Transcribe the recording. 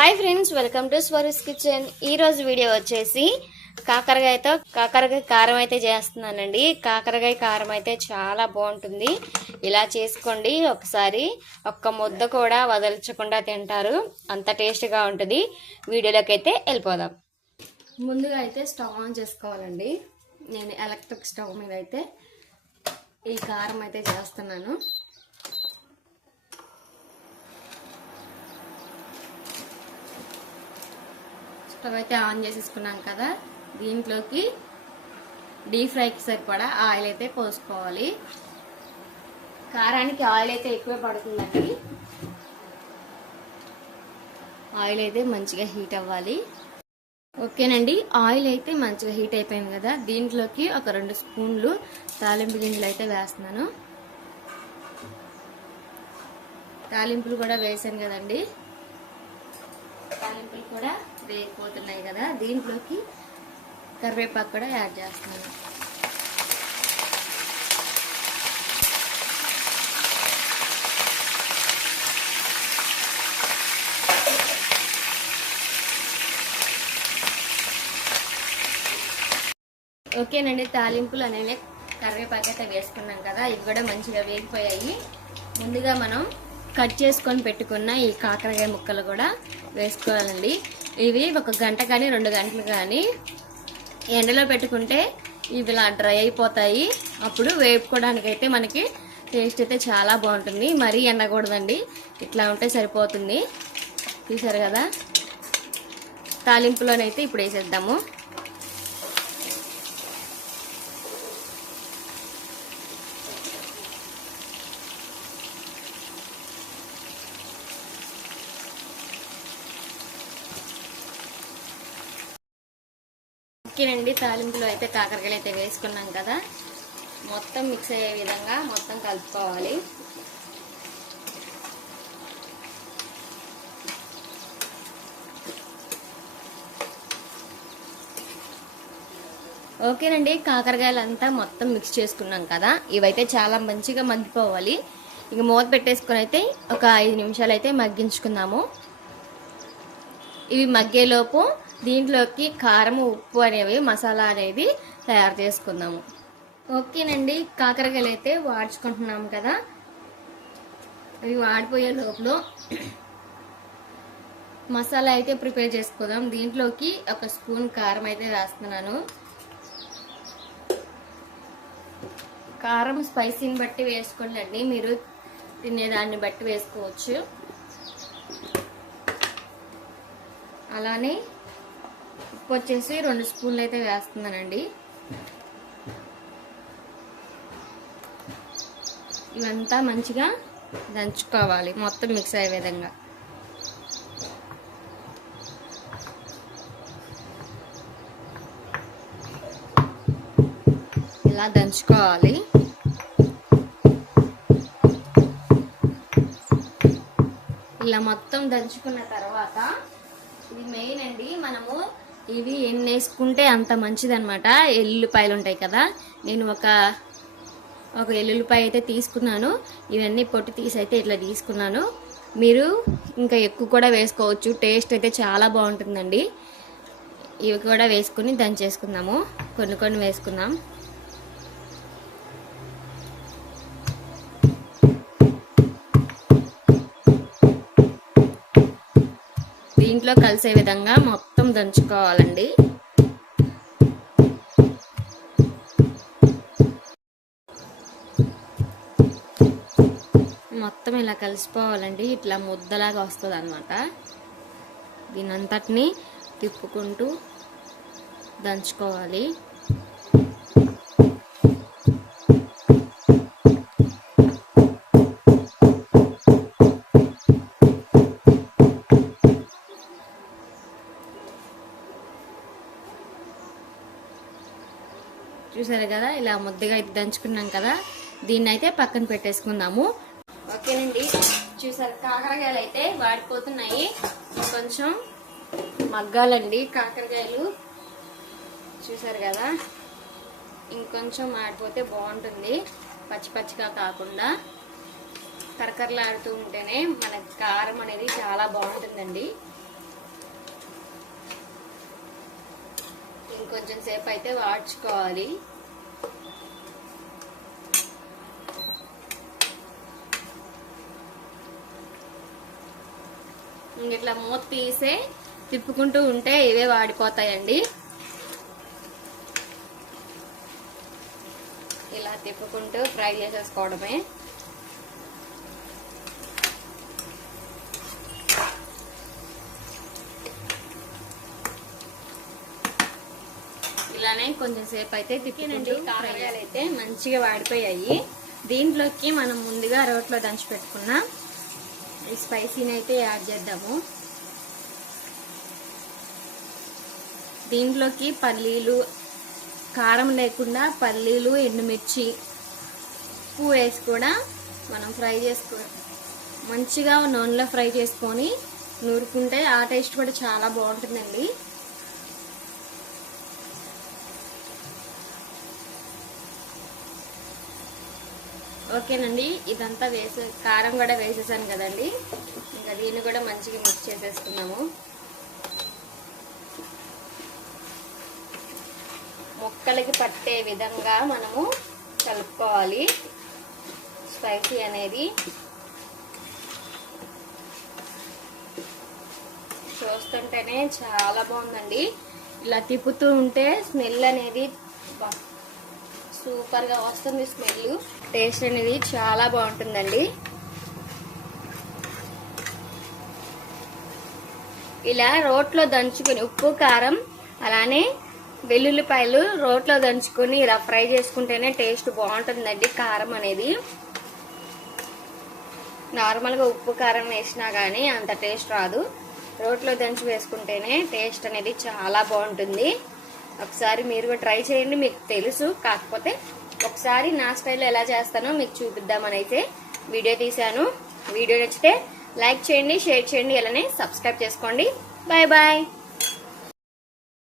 Hi friends, welcome to Swaroo's kitchen. ఈ రోజు video వచ్చేసి కాకరకాయ కారం అయితే చేస్తున్నానండి. కాకరకాయ కారం అయితే చాలా బాగుంటుంది. ఇలా చేసుకోండి, ఒకసారి ఒక్క ముద్ద కూడా వదల్చకుండా తింటారు, అంత టేస్ట్గా ఉంటుంది. వీడియోలోకి అయితే వెళ్ళిపోదాం. ముందుగా అయితే స్టవ్ ఆన్ చేసుకోవాలండి. నేను ఎలక్ట్రిక్ స్టవ్ మీద అయితే ఈ కారం అయితే చేస్తున్నాను. స్టవ్ అయితే ఆన్ చేసేసుకున్నాం కదా, దీంట్లోకి డీప్ ఫ్రైకి సరిపడా ఆయిల్ అయితే పోసుకోవాలి. కారానికి ఆయిల్ అయితే ఎక్కువ పడుతుందండి. ఆయిల్ అయితే మంచిగా హీట్ అవ్వాలి. ఓకేనండి, ఆయిల్ అయితే మంచిగా హీట్ అయిపోయింది కదా, దీంట్లోకి ఒక 2 స్పూన్లు తాలింపు గింజలు అయితే వేస్తున్నాను. తాలింపులు కూడా వేసాను కదండి, తాలింపులు కూడా వేగిపోతున్నాయి కదా, దీంట్లోకి కరివేపాకు కూడా యాడ్ చేస్తున్నాను. ఓకేనండి, తాలింపులు అనేవి కరివేపాకు అయితే వేసుకున్నాం కదా, ఇవి కూడా మంచిగా వేగిపోయాయి. ముందుగా మనం కట్ చేసుకొని పెట్టుకున్న ఈ కాకరకాయ ముక్కలు కూడా వేసుకోవాలండి. ఇవి 1 గంట కానీ 2 గంటలు కానీ ఎండలో పెట్టుకుంటే ఇవి ఇలా డ్రై అయిపోతాయి. అప్పుడు వేపుకోవడానికి అయితే మనకి టేస్ట్ అయితే చాలా బాగుంటుంది. మరీ ఎండకూడదండి, ఇట్లా ఉంటే సరిపోతుంది. చూసారు కదా, తాలింపులోనైతే ఇప్పుడు వేసేద్దాము. ఓకేనండి, తాలింపులో అయితే కాకరకాయలు అయితే వేసుకున్నాం కదా, మొత్తం మిక్స్ అయ్యే విధంగా మొత్తం కలుపుకోవాలి. ఓకేనండి, కాకరకాయలు అంతా మొత్తం మిక్స్ చేసుకున్నాం కదా, ఇవైతే చాలా మంచిగా మగ్గిపోవాలి. ఇక మూత పెట్టేసుకుని అయితే ఒక 5 నిమిషాలు అయితే మగ్గించుకుందాము. ఇవి మగ్గేలోపు దీంట్లోకి కారం, ఉప్పు అనేవి, మసాలా అనేది తయారు చేసుకుందాము. ఓకేనండి, కాకరకాయలు అయితే వాడ్చుకుంటున్నాము కదా, అవి వాడిపోయే లోపల మసాలా అయితే ప్రిపేర్ చేసుకుందాం. దీంట్లోకి 1 స్పూన్ కారం అయితే వేస్తున్నాను. కారం స్పైసీని బట్టి వేసుకోండి, మీరు తినేదాన్ని బట్టి వేసుకోవచ్చు. అలానే ఉప్పు వచ్చేసి 2 స్పూన్లు అయితే వేస్తున్నానండి. ఇవంతా మంచిగా దంచుకోవాలి, మొత్తం మిక్స్ అయ్యే విధంగా. ఇలా దంచుకోవాలి. ఇలా మొత్తం దంచుకున్న తర్వాత ఇది మెయిన్ అండి, మనము ఇవి ఎన్ని వేసుకుంటే అంత మంచిది అనమాట. ఎల్లుల్లిపాయలు ఉంటాయి కదా, నేను ఒక ఎల్లుల్లిపాయ అయితే తీసుకున్నాను. ఇవన్నీ పొట్టు తీసి అయితే ఇట్లా తీసుకున్నాను. మీరు ఇంకా ఎక్కువ కూడా వేసుకోవచ్చు, టేస్ట్ అయితే చాలా బాగుంటుందండి. ఇవి కూడా వేసుకుని దంచేసుకుందాము. కొన్ని వేసుకుందాం. దీంట్లో కలిసే విధంగా మొత్తం దంచుకోవాలండి. మొత్తం ఇలా కలిసిపోవాలండి, ఇట్లా ముద్దలాగా వస్తుంది అనమాట. దీని అంతటిని తిప్పుకుంటూ దంచుకోవాలి. చూసారు కదా, ఇలా ముద్దగా అయితే దంచుకున్నాం కదా, దీన్ని అయితే పక్కన పెట్టేసుకుందాము. ఓకేనండి, చూసారు కాకరకాయలు అయితే వాడిపోతున్నాయి, కొంచెం మగ్గాలండి కాకరకాయలు. చూసారు కదా, ఇంకొంచెం మాడిపోతే బాగుంటుంది, పచ్చిగా కాకుండా. కరకరలాడుతూ ఉంటేనే మనకి కారం అనేది చాలా బాగుంటుందండి. ఇంకొంచెం సేపు అయితే వాడ్చుకోవాలి. ఇట్లా మూత తీసే తిప్పుకుంటూ ఉంటే ఇవే వాడిపోతాయండి. ఇలా తిప్పుకుంటూ ఫ్రై చేసేసుకోవడమే. ఇలానే కొంచెం సేపు అయితే తిప్పినండి. కాకరకాయలు అయితే మంచిగా వాడిపోయాయి. దీంట్లోకి మనం ముందుగా రోట్లో దంచి పెట్టుకున్న ఈ స్పైసీని అయితే యాడ్ చేద్దాము. దీంట్లోకి పల్లీలు, కారం లేకుండా పల్లీలు, ఎండుమిర్చి, ఉప్పు వేసి కూడా మనం ఫ్రై మంచిగా నూనెలో ఫ్రై చేసుకొని నూరుకుంటే ఆ టేస్ట్ కూడా చాలా బాగుంటుందండి. ఓకేనండి, ఇదంతా కారం కూడా వేసేసాను కదండి. ఇంకా దీన్ని కూడా మంచిగా మిక్స్ చేసేసుకున్నాము. ముక్కలకి పట్టే విధంగా మనము కలుపుకోవాలి. స్పైసీ అనేది చూస్తుంటేనే చాలా బాగుందండి. ఇలా తిప్పుతూ ఉంటే స్మెల్ అనేది సూపర్ గా వస్తుంది. స్మెల్, టేస్ట్ అనేది చాలా బాగుంటుందండి. ఇలా రోట్లో దంచుకొని ఉప్పు, కారం, అలానే వెల్లుల్లిపాయలు రోట్లో దంచుకొని ఇలా ఫ్రై చేసుకుంటేనే టేస్ట్ బాగుంటుందండి. కారం అనేది నార్మల్గా ఉప్పు కారం వేసినా కానీ అంత టేస్ట్ రాదు. రోట్లో దంచి వేసుకుంటేనే టేస్ట్ అనేది చాలా బాగుంటుంది. ఒకసారి మీరు కూడా ట్రై చేయండి, మీకు తెలుసు. కాకపోతే ఒకసారి నా స్టైల్లో ఎలా చేస్తానో మీకు చూపిద్దామని అయితే వీడియో తీశాను. వీడియో నచ్చితే లైక్ చేయండి, షేర్ చేయండి, అలానే సబ్స్క్రైబ్ చేసుకోండి. Bye bye.